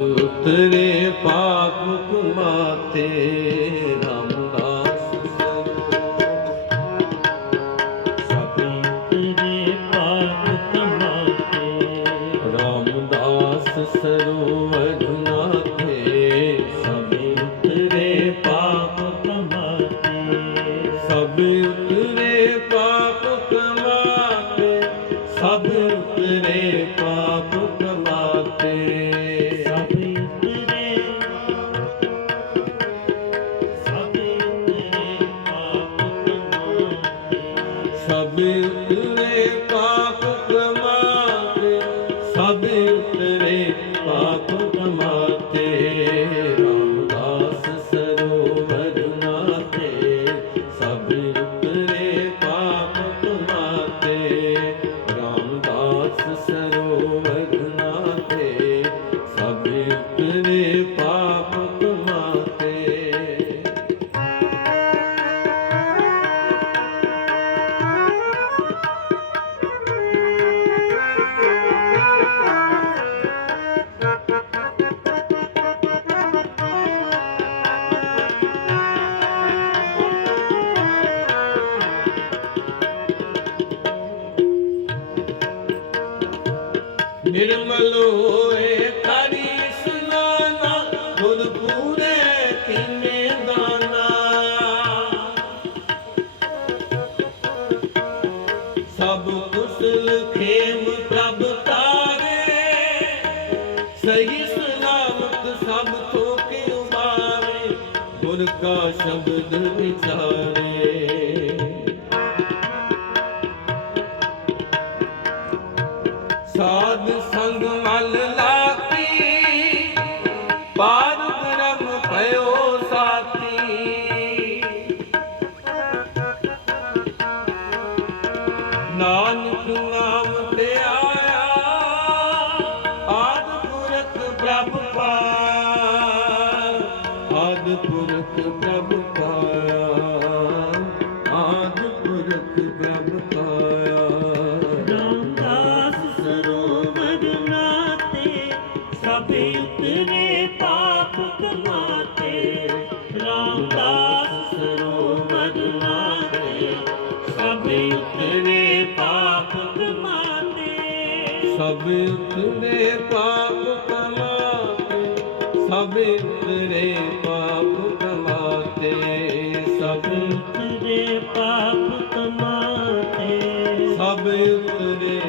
ਉਤਰੇ ਪਾਪ ਕੁਮਾਤੇ ਰਾਮਦਾਸ ਸਭੀ ਤੇਰੇ ਪਾਪ ਕਮਾਤੇ ਰਾਮਦਾਸ ਸਰੋਵਰ ਨਾਥੇ। ਸਭੇ ਤੇਰੇ ਪਾਪ ਕਮਾਤੇ, ਸਭ ਉਤਰੇ ਪਾਪ ਕਮਾਤੇ, ਸਭ ਉਤਰੇ ਪਾਪ ਸਭ ਪਾਪ ਕਮਾਤੇ ਸਭ ਉਤਰੇ ਪਾਪ ਕਮਾਤੇ। ਰਾਮਦਾਸ ਸਰੋਵਰ ਨਾਥੇ ਸਭ ਨਿਰਮਲ ਹੋਏ ਕਰੀ ਸੁਨਾਨਾ ਗੁਰ ਪੂਰੇ ਕਿਨੇ ਦਾਨਾ। ਸਭ ਕੁਸਲ ਖੇਮ ਪ੍ਰਭ ਤਾਰੇ, ਸਹੀ ਸਲਾਮਤ ਸਭ ਥੋਕੇ ਉਮਾਰੇ ਗੁਰ ਕਾ ਸ਼ਬਦ ਵਿਚਾਰੇ। ਸਾਧ ਸੰਗ ਮਲ ਲਾਤੀ। ਪਾਰ ਬ੍ਰਹਮ ਭਇਓ ਸਾਥੀ। ਨਾਨਕ ਨਾਮ ਤੇ ਆਇਆ, ਆਦ ਪੁਰਖ ਪ੍ਰਭ ਪਾਇਆ। ਆਦ ਪੁਰਖ ਪ੍ਰਭ ਪਾਇਆ। ਸਭੇ ਉਤਰੇ ਪਾਪ ਕਮਾਤੇ। ਰਾਮਦਾਸ ਸਰੋਵਰ ਨਾਤੇ ਸਭੇ ਉਤਰੇ ਪਾਪ ਕਮਾਤੇ। ਸਭ ਉਤਰੇ ਪਾਪ ਕਮਾਤੇ। ਸਭ ਉਤਰੇ ਪਾਪ ਕਮਾਤੇ। ਸਭ ਉਤਰੇ ਪਾਪ ਕਮਾਤੇ। ਸਭ ਉਤਰੇ